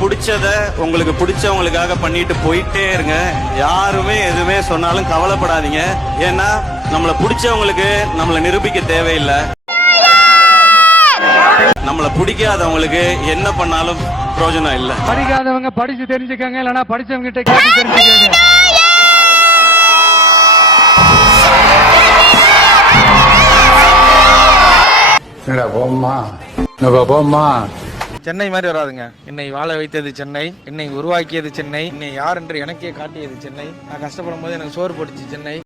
பிடிச்சத உங்களுக்கு பிடிச்சவங்களுக்காக பண்ணிட்டு போயிட்டே இருங்க. யாருமே எதுவுமே சொன்னாலும் கவலைப்படாதீங்க. ஏன்னா நம்மள பிடிச்சவங்களுக்கு நம்மள நிரூபிக்க தேவையில்லை. நம்மள பிடிக்காதவங்களுக்கு என்ன பண்ணாலும் பிரயோஜனம் இல்லை. படிக்காதவங்க படிச்சு தெரிஞ்சுக்கங்க, இல்லைன்னா படிச்சவங்க கிட்ட கேட்டு தெரிஞ்சுக்கங்க. சென்னை மாதிரி வராதுங்க. என்னை வாழ வைத்தது சென்னை, என்னை உருவாக்கியது சென்னை, என்னை யார் என்று எனக்கே காட்டியது சென்னை. நான் கஷ்டப்படும் போது எனக்கு சோறு போட்டுச்சு சென்னை.